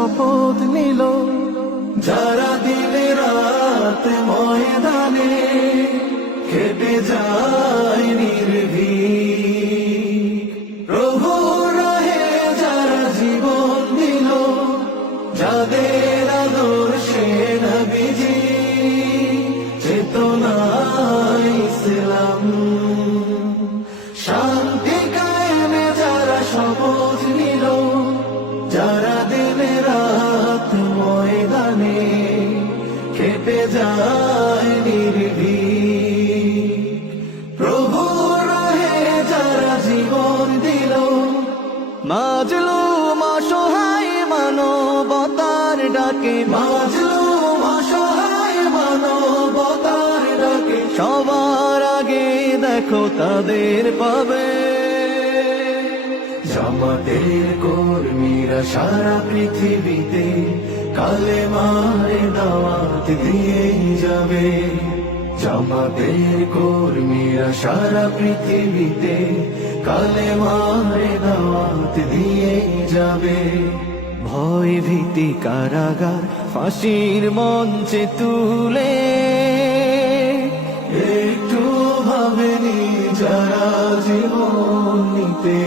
শপথ নিল, যারা দিনে রাত ময়দানে খেটে যায় নির্ভীক। প্রভু রাহে যারা জীবন দিল, যাদের আদর্শে নবীজি চেতনা ইসলাম। শান্তি কায়েমে যারা শপথ নিল, যারা দিনে রাত ময়দানে খেটে যায় নির্ভীক। প্রভু রাহে যারা জীবন দিল, মাজলুম অসহায় মানবতার ডাকে, মাজলুম অসহায় মানবতার ডাকে, সবার আগে দেখো তাদের পাবে। জামাতের কর্মীরা সারা পৃথিবীতে কালেমার দাওয়াত দিয়ে যাবে। জামাতের কর্মীরা সারা পৃথিবীতে কালেমার দাওয়াত দিয়ে যাবে। ভয় ভীতি কারাগার ফাঁসির মঞ্চে তুলে, একটু ভাবেনি যারা জীবন নিতে।